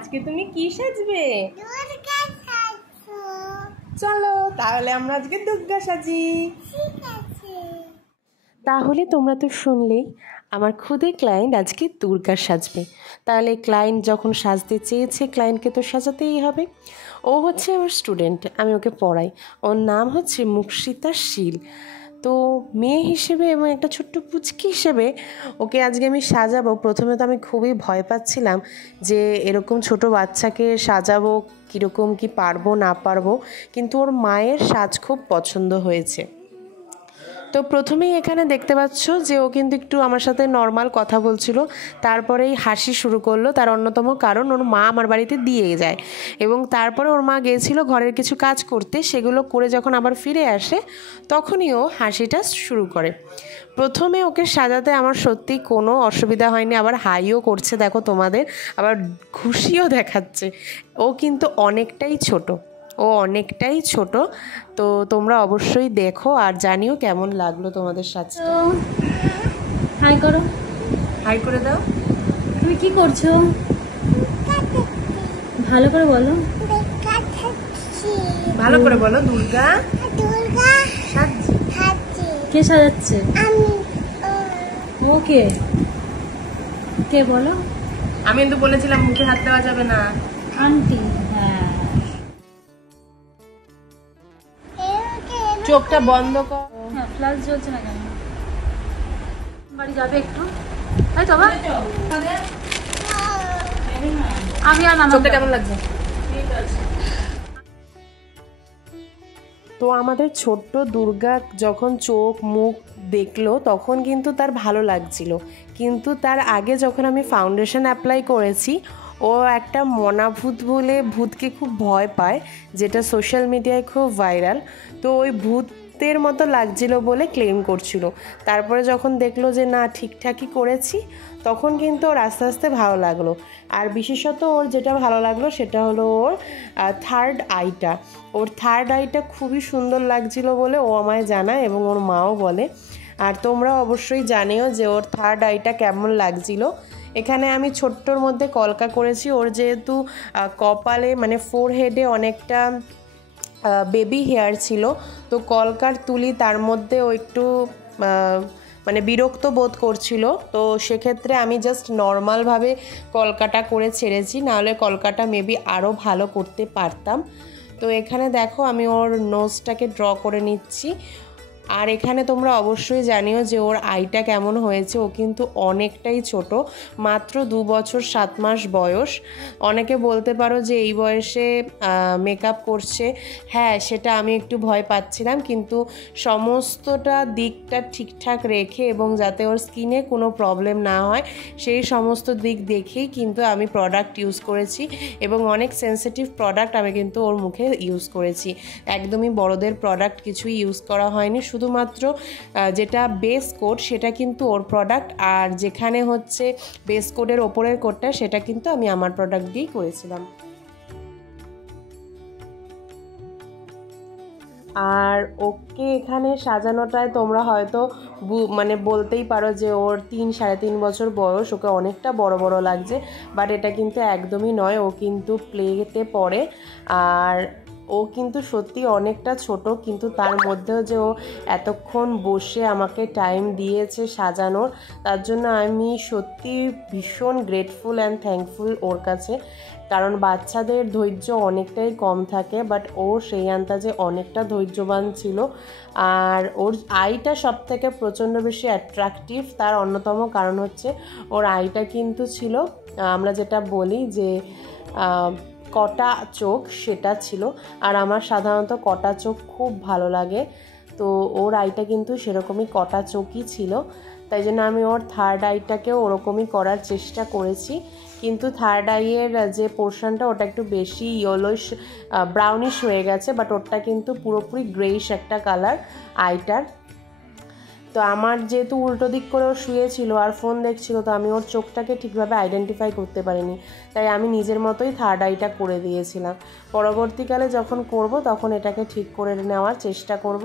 আজকে তুমি কি সাজবে? চলো তাহলে আমরা আজকে দুর্গা সাজি। তাহলে তোমরা তো শুনলেই আমার খুদে ক্লায়েন্ট আজকে দুর্গা সাজবে। তাহলে ক্লায়েন্ট যখন সাজতে চেয়েছে, ক্লায়েন্টকে তো সাজাতেই হবে। ও হচ্ছে আমার স্টুডেন্ট, আমি ওকে পড়াই। ওর নাম হচ্ছে মুকশিতা শীল। তো মেয়ে হিসেবে এবং একটা ছোট্ট পুচকি হিসেবে ওকে আজকে আমি সাজাবো। প্রথমে তো আমি খুবই ভয় পাচ্ছিলাম যে এরকম ছোট বাচ্চাকে সাজাবো, কীরকম কি পারবো না পারবো, কিন্তু ওর মায়ের সাজ খুব পছন্দ হয়েছে। তো প্রথমেই এখানে দেখতে পাচ্ছ যে ও কিন্তু একটু আমার সাথে নর্মাল কথা বলছিল, তারপরেই হাসি শুরু করলো। তার অন্যতম কারণ ওর মা আমার বাড়িতে দিয়ে যায় এবং তারপরে ওর মা গিয়েছিল ঘরের কিছু কাজ করতে, সেগুলো করে যখন আবার ফিরে আসে তখনই ও হাসিটা শুরু করে। প্রথমে ওকে সাজাতে আমার সত্যি কোনো অসুবিধা হয়নি, আবার হাইও করছে দেখো তোমাদের, আবার খুশিও দেখাচ্ছে। ও কিন্তু অনেকটাই ছোট, তো তোমরা অবশ্যই দেখো আর জানিও কেমন লাগলো তোমাদের সাথে। হাই করো, হাই করে দাও। তুমি কি করছো? ভালো করে বলো, ভালো করে বলো। দুর্গা সাজছি। কে সাজাচ্ছে? ওকে কে বলো? আমি কিন্তু বলেছিলাম মুখে হাত দেওয়া যাবে না। আন্টি। হ্যাঁ, চোখটা বন্ধ কর। হ্যাঁ, ফ্ল্যাশ জ্বলছে না কেন? বাড়ি যাবে একটু, তাই তো? আমি আর মামা। চোখটা কেমন লাগছে? তো আমাদের ছোট্ট দুর্গা যখন চোখ মুখ দেখলো তখন কিন্তু তার ভালো লাগছিল, কিন্তু তার আগে যখন আমি ফাউন্ডেশন অ্যাপ্লাই করেছি, ও একটা মনাভূত বলে ভূতকে খুব ভয় পায়, যেটা সোশ্যাল মিডিয়ায় খুব ভাইরাল। তো ওই ভূতের মতো লাগছিল বলে ক্লেম করছিল। তারপরে যখন দেখলো যে না ঠিকঠাকই করেছি, তখন কিন্তু ওর আস্তে আস্তে ভালো লাগলো। আর বিশেষত ওর যেটা ভালো লাগলো সেটা হলো ওর থার্ড আইটা খুবই সুন্দর লাগছিল বলে ও আমায় জানায় এবং ওর মাও বলে। আর তোমরা অবশ্যই জানিও যে ওর থার্ড আইটা কেমন লাগছিল। এখানে আমি ছোট্টর মধ্যে কলকা করেছি। ওর যেহেতু কপালে মানে ফোরহেডে অনেকটা বেবি হেয়ার ছিল, তো কলকার তুলি তার মধ্যে ও একটু মানে বিরক্ত বোধ করছিল। তো সেক্ষেত্রে আমি জাস্ট নর্মালভাবে কলকাটা করে ছেড়েছি, নাহলে কলকাটা মেবি আরও ভালো করতে পারতাম। তো এখানে দেখো আমি ওর নোজটাকে ড্র করে নিচ্ছি। আর এখানে তোমরা অবশ্যই জানিও যে ওর আইটা কেমন হয়েছে। ও কিন্তু অনেকটাই ছোট, মাত্র 2 বছর 7 মাস বয়স। অনেকে বলতে পারো যে এই বয়সে মেকআপ করছে, হ্যাঁ সেটা আমি একটু ভয় পাচ্ছিলাম, কিন্তু সমস্তটা দিকটা ঠিকঠাক রেখে এবং যাতে ওর স্কিনে কোনো প্রবলেম না হয় সেই সমস্ত দিক দেখেই কিন্তু আমি প্রোডাক্ট ইউজ করেছি এবং অনেক সেন্সিটিভ প্রোডাক্ট আমি কিন্তু ওর মুখে ইউজ করেছি। একদমই বড়দের প্রোডাক্ট কিছুই ইউজ করা হয়নি, শুধুমাত্র যেটা বেস কোট সেটা কিন্তু ওর প্রোডাক্ট, আর যেখানে হচ্ছে বেস কোটের ওপরের কোটটা সেটা কিন্তু আমি আমার প্রোডাক্ট দিয়েই করেছিলাম। আর ওকে এখানে সাজানোটায় তোমরা হয়তো মানে বলতেই পারো যে ওর 3-3.5 বছর বয়স, ওকে অনেকটা বড় বড় লাগছে, বাট এটা কিন্তু একদমই নয়। ও কিন্তু প্লেতে পড়ে আর ও কিন্তু সত্যি অনেকটা ছোট, কিন্তু তার মধ্যেও যে ও এতক্ষণ বসে আমাকে টাইম দিয়েছে সাজানোর, তার জন্য আমি সত্যি ভীষণ গ্রেটফুল অ্যান্ড থ্যাঙ্কফুল ওর কাছে। কারণ বাচ্চাদের ধৈর্য অনেকটাই কম থাকে, বাট ও সেই আন্দাজে অনেকটা ধৈর্যবান ছিল। আর ওর আইটা সব থেকে প্রচণ্ড বেশি অ্যাট্রাকটিভ, তার অন্যতম কারণ হচ্ছে ওর আইটা কিন্তু ছিল আমরা যেটা বলি যে কটা চোখ, সেটা ছিল। আর আমার সাধারণত কটা চোখ খুব ভালো লাগে, তো ওর আইটা কিন্তু সেরকমই কটা চোখই ছিল। তাই জন্য আমি ওর থার্ড আইটাকেও ওরকমই করার চেষ্টা করেছি, কিন্তু থার্ড আইয়ের যে পোর্শনটা ওটা একটু বেশি ইয়েলোইশ ব্রাউনিশ হয়ে গেছে, বাট ওটা কিন্তু পুরোপুরি গ্রেইশ একটা কালার আইটার। তো আমার যেহেতু উল্টো দিক করে ও শুয়েছিল আর ফোন দেখছিল, তো আমি ওর চোখটাকে ঠিকভাবে আইডেন্টিফাই করতে পারিনি, তাই আমি নিজের মতোই থার্ড আইটা করে দিয়েছিলাম। পরবর্তীকালে যখন করব তখন এটাকে ঠিক করে নেওয়ার চেষ্টা করব।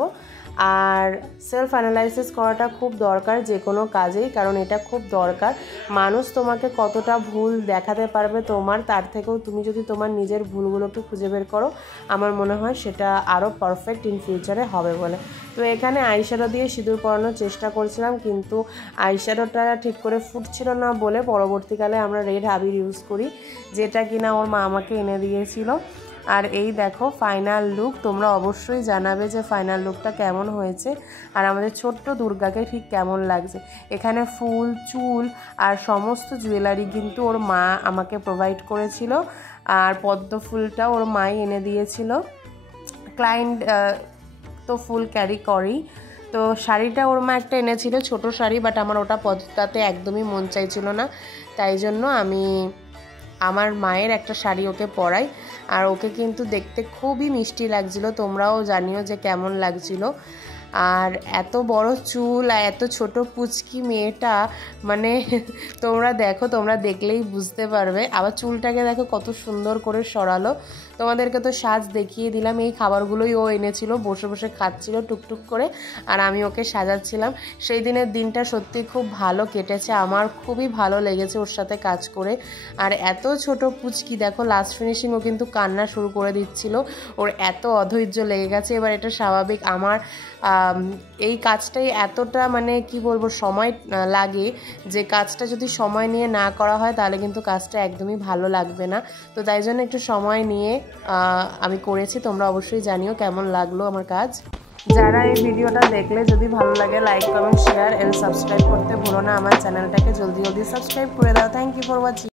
আর সেলফ অ্যানালাইসিস করাটা খুব দরকার যে কোনো কাজেই, কারণ এটা খুব দরকার। মানুষ তোমাকে কতটা ভুল দেখাতে পারবে তোমার, তার থেকেও তুমি যদি তোমার নিজের ভুলগুলোকে খুঁজে বের করো, আমার মনে হয় সেটা আরও পারফেক্ট ইন ফিউচারে হবে বলে। তো এখানে আইশ্যাডো দিয়ে সিঁদুর পরানোর চেষ্টা করছিলাম, কিন্তু আইশ্যাডোটা ঠিক করে ফুটছিল না বলে পরবর্তীকালে আমরা রেড আবির ইউজ করি, যেটা কিনা ওর মা আমাকে এনে দিয়েছিল। আর এই দেখো ফাইনাল লুক। তোমরা অবশ্যই জানাবে যে ফাইনাল লুকটা কেমন হয়েছে আর আমাদের ছোট্ট দুর্গাকে ঠিক কেমন লাগছে। এখানে ফুল, চুল আর সমস্ত জুয়েলারি কিন্তু ওর মা আমাকে প্রোভাইড করেছিল, আর পদ্ম ফুলটা ওর মাই এনে দিয়েছিল। ক্লায়েন্ট তো ফুল ক্যারি করেই। তো শাড়িটা ওর মা একটা এনেছিল, ছোট শাড়ি, বাট আমার ওটা পদ্মটাতে একদমই মন চাইছিল না, তাই জন্য আমি আমার মায়ের একটা শাড়ি ওকে পরাই। আর ওকে কিন্তু দেখতে খুবই মিষ্টি লাগছিল, তোমরাও জানিও যে কেমন লাগছিল। আর এত বড় চুল আর এত ছোট পুচকি মেয়েটা, মানে তোমরা দেখো, তোমরা দেখলেই বুঝতে পারবে। আবার চুলটাকে দেখো কত সুন্দর করে সরালো। তোমাদেরকে তো সাজ দেখিয়ে দিলাম, এই খাবারগুলোই ও এনেছিল, বসে বসে খাচ্ছিল টুকটুক করে, আর আমি ওকে সাজাচ্ছিলাম। সেই দিনের দিনটা সত্যি খুব ভালো কেটেছে, আমার খুবই ভালো লেগেছে ওর সাথে কাজ করে। আর এত ছোট পুচকি দেখো, লাস্ট ফিনিশিং ও কিন্তু কান্না শুরু করে দিচ্ছিল, ওর এত অধৈর্য লেগে গেছে। এবার এটা স্বাভাবিক, আমার এই কাজটাই এতটা মানে কি বলবো সময় লাগে, যে কাজটা যদি সময় নিয়ে না করা হয় তাহলে কিন্তু কাজটা একদমই ভালো লাগবে না। তো তাই জন্য একটু সময় নিয়ে আমি করেছি। তোমরা অবশ্যই জানিও কেমন লাগলো আমার কাজ। যারা এই ভিডিওটা দেখলে যদি ভালো লাগে, like, comment, share and subscribe করতে ভুলো না আমার চ্যানেলটাকে। জলদি জলদি সাবস্ক্রাইব করে দাও। Thank you for watching.